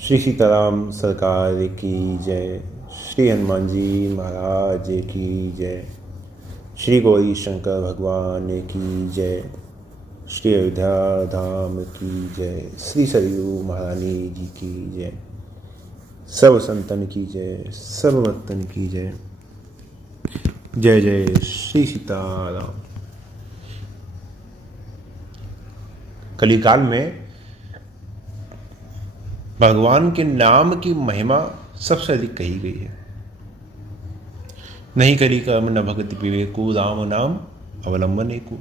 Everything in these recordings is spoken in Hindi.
श्री सीताराम सरकार की जय। श्री हनुमान जी महाराज की जय। श्री गौरी शंकर भगवान की जय। श्री अयोध्या धाम की जय। श्री सरयू महारानी जी की जय। सब संतन की जय, सब भक्तन की जय। जय जय श्री सीताराम। कलिकाल में भगवान के नाम की महिमा सबसे अधिक कही गई है। नहीं कली कर्म न भगति विवेको, राम नाम अवलंबन एको।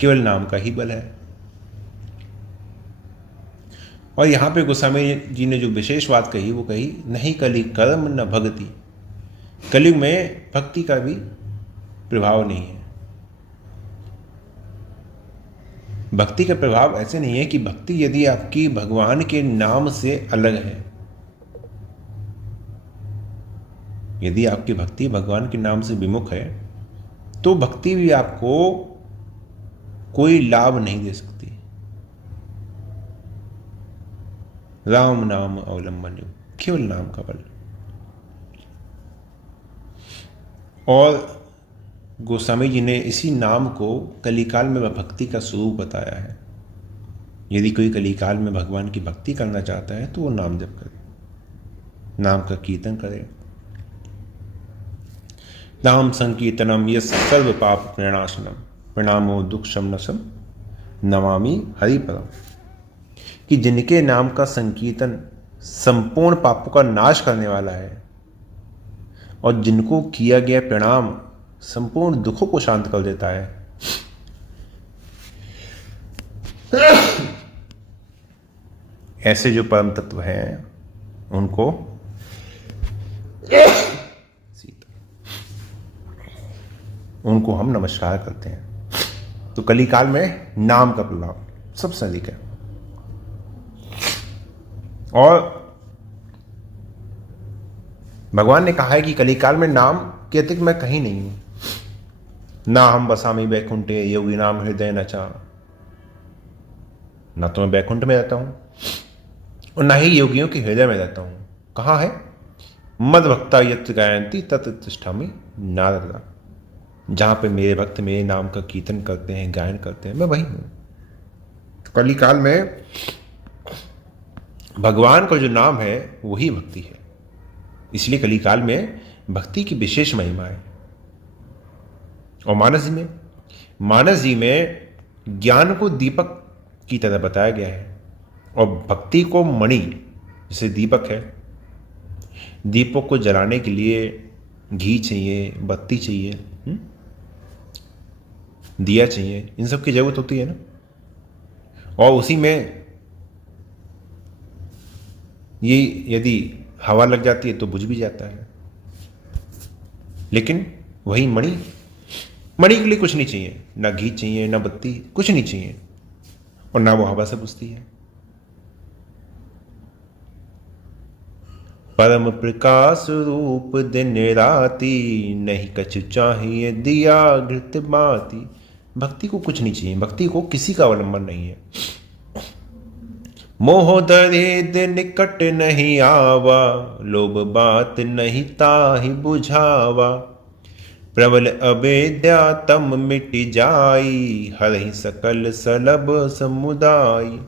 केवल नाम का ही बल है। और यहाँ पे गोस्वामी जी ने जो विशेष बात कही वो कही, नहीं कली कर्म न भगति। कलयुग में भक्ति का भी प्रभाव नहीं है। भक्ति का प्रभाव ऐसे नहीं है कि भक्ति यदि आपकी भगवान के नाम से अलग है, यदि आपकी भक्ति भगवान के नाम से विमुख है, तो भक्ति भी आपको कोई लाभ नहीं दे सकती। राम नाम अवलंबन, केवल नाम का बल। और गोस्वामी जी ने इसी नाम को कलिकाल में भक्ति का स्वरूप बताया है। यदि कोई कलिकाल में भगवान की भक्ति करना चाहता है तो वो नाम जप करे, नाम का कीर्तन करे। नाम संकीर्तनम यस सर्व पाप प्रणाशनम, प्रणामो दुख शमनसम, नमामि हरिपदम। कि जिनके नाम का संकीर्तन संपूर्ण पापों का नाश करने वाला है और जिनको किया गया प्रणाम संपूर्ण दुखों को शांत कर देता है, ऐसे जो परम तत्व हैं उनको हम नमस्कार करते हैं। तो कलिकाल में नाम का प्रभाव सबसे अधिक है। और भगवान ने कहा है कि कलिकाल में नाम के अतिरिक्त मैं कहीं नहीं हूं। ना हम बसामी बैकुंठे योगी नाम हृदय नचा। ना तो मैं बैकुंठ में रहता हूं और ना ही योगियों के हृदय में रहता हूं। कहाँ है? मद भक्ता यत्र गायंती तत्र तिष्ठामि नारदा। जहां पे मेरे भक्त मेरे नाम का कीर्तन करते हैं, गायन करते हैं, मैं वही हूं। तो कलिकाल में भगवान का जो नाम है वही भक्ति है। इसलिए कलिकाल में भक्ति की विशेष महिमा है। और मानस जी में ज्ञान को दीपक की तरह बताया गया है और भक्ति को मणि, जैसे दीपक है। दीपक को जलाने के लिए घी चाहिए, बत्ती चाहिए, दिया चाहिए, इन सब की जरूरत होती है ना। और उसी में ये यदि हवा लग जाती है तो बुझ भी जाता है। लेकिन वही मणि के लिए कुछ नहीं चाहिए, ना घी चाहिए, ना बत्ती, कुछ नहीं चाहिए, और ना वो हवा से बुझती है। परम प्रकाश रूप दिन राती, नहीं कछु चाहिए दिया घृत बाती। भक्ति को कुछ नहीं चाहिए, भक्ति को किसी का अवलंबन नहीं है। मोह दरिद निकट नहीं आवा, लोभ बात नहीं ताहि बुझावा। प्रबल अवेद्या तम मिट जाई, हरहि सकल सलभ समुदाय।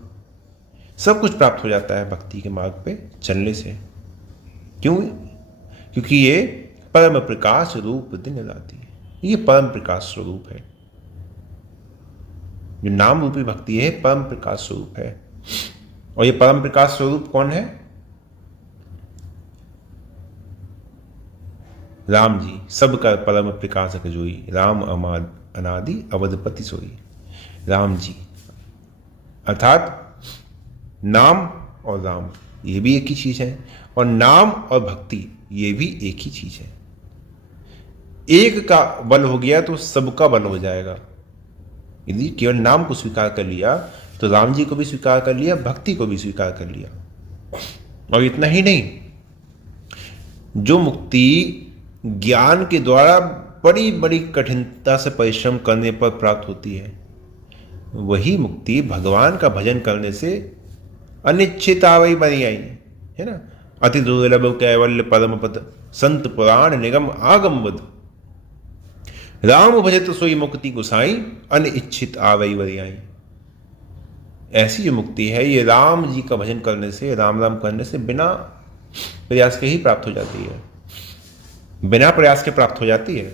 सब कुछ प्राप्त हो जाता है भक्ति के मार्ग पे चलने से। क्यों? क्योंकि ये परम प्रकाश रूप दिन राती, ये परम प्रकाश स्वरूप है। जो नाम रूपी भक्ति है परम प्रकाश स्वरूप है। और ये परम प्रकाश स्वरूप कौन है? राम जी। सबका परम प्रकाश जोई, राम अनादि अवधपति सोई। राम जी अर्थात नाम और राम ये भी एक ही चीज है, और नाम और भक्ति ये भी एक ही चीज है। एक का बल हो गया तो सबका बल हो जाएगा। यदि केवल नाम को स्वीकार कर लिया तो राम जी को भी स्वीकार कर लिया, भक्ति को भी स्वीकार कर लिया। और इतना ही नहीं, जो मुक्ति ज्ञान के द्वारा बड़ी बड़ी कठिनता से परिश्रम करने पर प्राप्त होती है, वही मुक्ति भगवान का भजन करने से अनिश्चितावई बनी आई। है ना। अति दुर्लभ कैवल्य परम पद, संत पुराण निगम आगम बद, राम भजत सोई मुक्ति गुसाई, अनिच्छित आवई वरियाई। ऐसी जो मुक्ति है ये राम जी का भजन करने से, राम राम करने से बिना प्रयास के ही प्राप्त हो जाती है, बिना प्रयास के प्राप्त हो जाती है।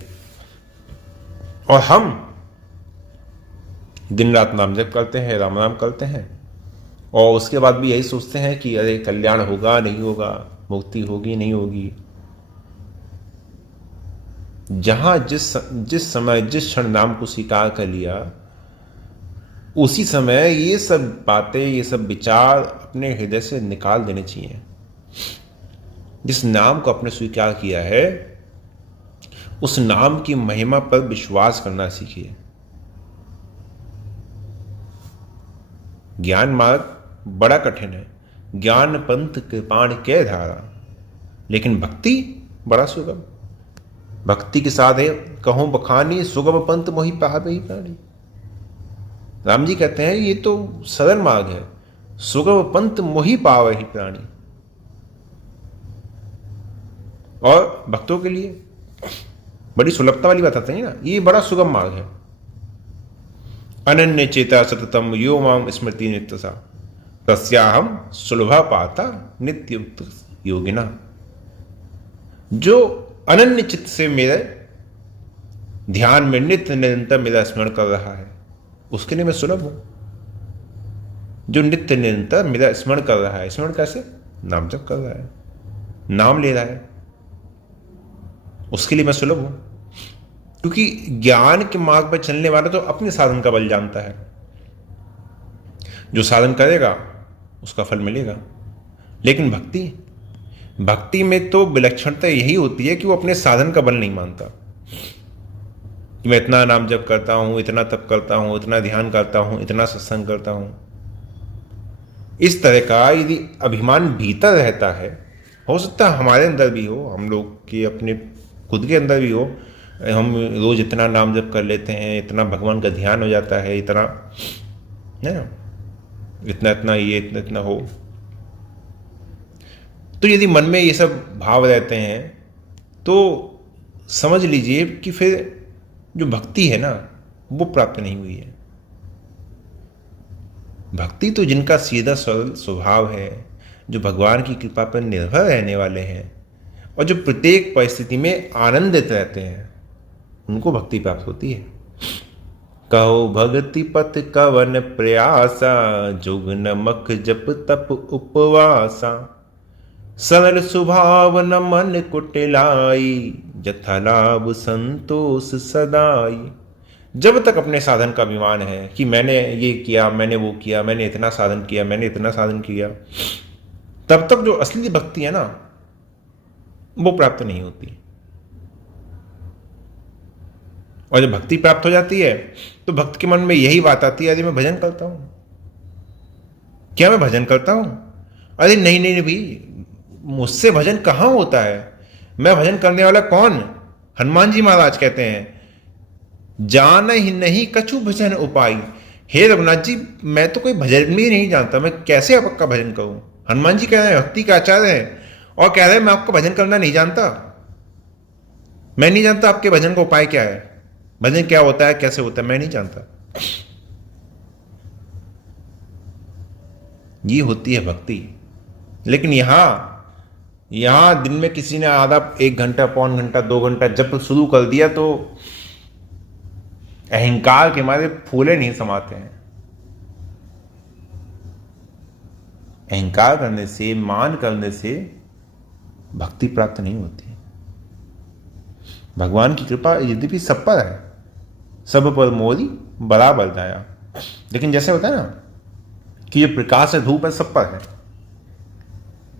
और हम दिन रात नाम जप करते हैं, राम राम करते हैं, और उसके बाद भी यही सोचते हैं कि अरे कल्याण होगा नहीं होगा, मुक्ति होगी नहीं होगी। जहां जिस समय जिस क्षण नाम को स्वीकार कर लिया, उसी समय ये सब बातें, ये सब विचार अपने हृदय से निकाल देने चाहिए। जिस नाम को आपने स्वीकार किया है, उस नाम की महिमा पर विश्वास करना सीखिए। ज्ञान मार्ग बड़ा कठिन है, ज्ञान पंथ कृपाण के धारा, लेकिन भक्ति बड़ा सुगम। भक्ति के साथ है कहूं बखानी, सुगम पंथ मोहि पावे ही प्राणी। राम जी कहते हैं ये तो सरल मार्ग है, सुगम पंथ मोहि पावे ही प्राणी। और भक्तों के लिए बड़ी सुलभता वाली बात आती है ना, ये बड़ा सुगम मार्ग है। अनन्य चेता सततम यो माम स्मृति नित्यसा, तस्याहम सुलभा पाता नित्य युक्त योगिना। जो अनन्य चित्त से मेरे ध्यान में नित्य निरंतर मेरा स्मरण कर रहा है, उसके लिए मैं सुलभ हूं। जो नित्य निरंतर मेरा स्मरण कर रहा है, स्मरण कैसे? नाम जप कर रहा है, नाम ले रहा है, उसके लिए मैं सुलभ हूं। क्योंकि ज्ञान के मार्ग पर चलने वाला तो अपने साधन का बल जानता है, जो साधन करेगा उसका फल मिलेगा। लेकिन भक्ति में तो विलक्षणता यही होती है कि वो अपने साधन का बल नहीं मानता कि मैं इतना नाम जप करता हूं, इतना तप करता हूं, इतना ध्यान करता हूं, इतना सत्संग करता हूं। इस तरह का यदि अभिमान भीतर रहता है, हो सकता है हमारे अंदर भी हो, हम लोग के अपने खुद के अंदर भी हो, हम रोज इतना नाम जप कर लेते हैं, इतना भगवान का ध्यान हो जाता है, इतना है ना, इतना इतना ये इतना इतना हो, तो यदि मन में ये सब भाव रहते हैं तो समझ लीजिए कि फिर जो भक्ति है ना वो प्राप्त नहीं हुई है। भक्ति तो जिनका सीधा सरल स्वभाव है, जो भगवान की कृपा पर निर्भर रहने वाले हैं और जो प्रत्येक परिस्थिति में आनंदित रहते हैं, उनको भक्ति प्राप्त होती है। कहो भक्ति पथ कवन प्रयासा, जोग नमक जप तप उपवासा, सरल स्वभाव न मन कुटिलाई, जथा लाभ संतोष सदाई। जब तक अपने साधन का अभिमान है कि मैंने ये किया, मैंने वो किया, मैंने इतना साधन किया, मैंने इतना साधन किया, तब तक जो असली भक्ति है ना वो प्राप्त नहीं होती। और जब भक्ति प्राप्त हो जाती है तो भक्त के मन में यही बात आती है, अरे मैं भजन करता हूं, क्या मैं भजन करता हूं? अरे नहीं नहीं भाई, मुझसे भजन कहां होता है, मैं भजन करने वाला कौन? हनुमान जी महाराज कहते हैं, जान ही नहीं कछु भजन उपाय। हे रघुनाथ जी, मैं तो कोई भजन भी नहीं जानता, मैं कैसे आपका भजन करूं? हनुमान जी कह रहे हैं, भक्ति का आचार्य है, और कह रहे हैं मैं आपका भजन करना नहीं जानता, मैं नहीं जानता आपके भजन का उपाय क्या है, भजन क्या होता है, कैसे होता है, मैं नहीं जानता। ये होती है भक्ति। लेकिन यहां दिन में किसी ने आधा 1 घंटा, पौन घंटा, 2 घंटा जब शुरू कर दिया तो अहंकार के मारे फूले नहीं समाते हैं। अहंकार करने से, मान करने से भक्ति प्राप्त नहीं होती। भगवान की कृपा यद्यपि सब पर है, सब पर मोरी बराबर दाया, लेकिन जैसे होता है ना कि ये प्रकाश है, धूप है, सब पर है,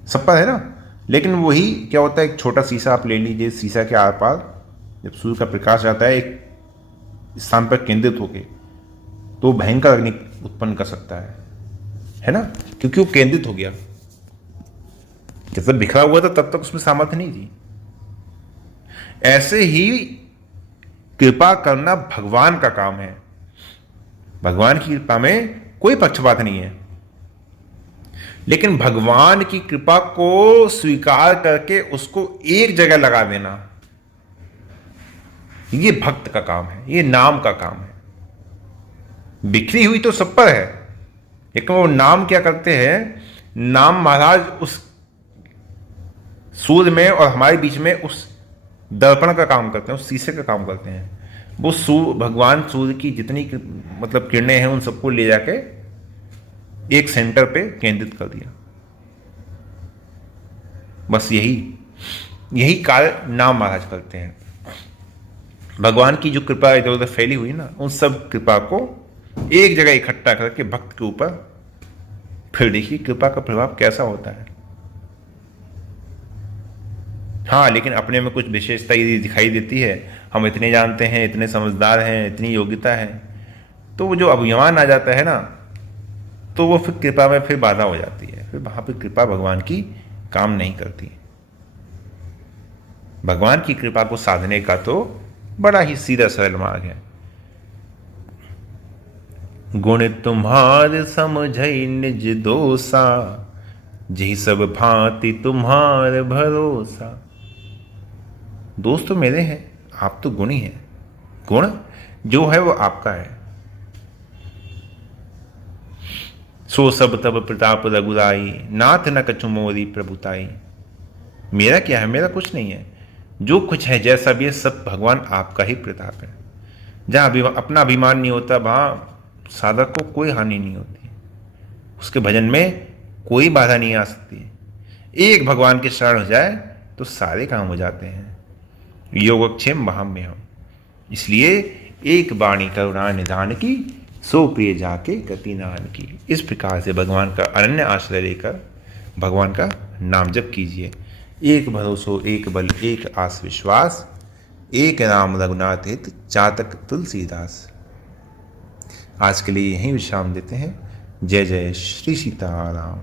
सब पर है ना। लेकिन वही क्या होता है, एक छोटा शीशा आप ले लीजिए, शीशा के आर पार जब सूर्य का प्रकाश आता है एक स्थान पर केंद्रित होके, तो भयंकर अग्नि उत्पन्न कर सकता है ना, क्योंकि वो केंद्रित हो गया। जब बिखरा हुआ था तब तक उसमें सामर्थ्य नहीं थी। ऐसे ही कृपा करना भगवान का काम है। भगवान की कृपा में कोई पक्षपात नहीं है। लेकिन भगवान की कृपा को स्वीकार करके उसको एक जगह लगा देना, ये भक्त का काम है, ये नाम का काम है। बिखरी हुई तो सब पर है, लेकिन वो नाम क्या करते हैं, नाम महाराज उस सूर्य में और हमारे बीच में उस दर्पण का काम करते हैं, उस शीशे का काम करते हैं। वो भगवान सूर्य की जितनी मतलब किरणें हैं उन सबको ले जाके एक सेंटर पे केंद्रित कर दिया। बस यही कार्य नाम महाराज करते हैं। भगवान की जो कृपा इधर उधर फैली हुई ना, उन सब कृपा को एक जगह इकट्ठा करके भक्त के ऊपर, फिर देखिए कृपा का प्रभाव कैसा होता है। हाँ, लेकिन अपने में कुछ विशेषता यदि दिखाई देती है, हम इतने जानते हैं, इतने समझदार हैं, इतनी योग्यता है, तो वो जो अभिमान आ जाता है ना, तो वो फिर कृपा में फिर बाधा हो जाती है। फिर वहां पर कृपा भगवान की काम नहीं करती। भगवान की कृपा को साधने का तो बड़ा ही सीधा सरल मार्ग है। गुण तुम्हार समझई निज दोषा, जी सब भांति तुम्हार भरोसा। दोस्त तो मेरे हैं, आप तो गुणी हैं। गुण जो है वो आपका है। सो सब तब प्रताप रघुराई, नाथ न कछु मोरी प्रभुताई। मेरा क्या है, मेरा कुछ नहीं है। जो कुछ है जैसा भी है, सब भगवान आपका ही प्रताप है। जहां अपना अभिमान नहीं होता, वहां साधक को कोई हानि नहीं होती, उसके भजन में कोई बाधा नहीं आ सकती। एक भगवान के शरण हो जाए तो सारे काम हो जाते हैं। योगक्षेम वहां में हम, इसलिए एक वाणी करुणा निधान की, सो प्रिय जाके गति नान की। इस प्रकार से भगवान का अनन्य आश्रय लेकर भगवान का नाम जप कीजिए। एक भरोसो एक बल एक आस विश्वास, एक राम रघुनाथ हित चातक तुलसीदास। आज के लिए यहीं विश्राम देते हैं। जय जय श्री सीताराम।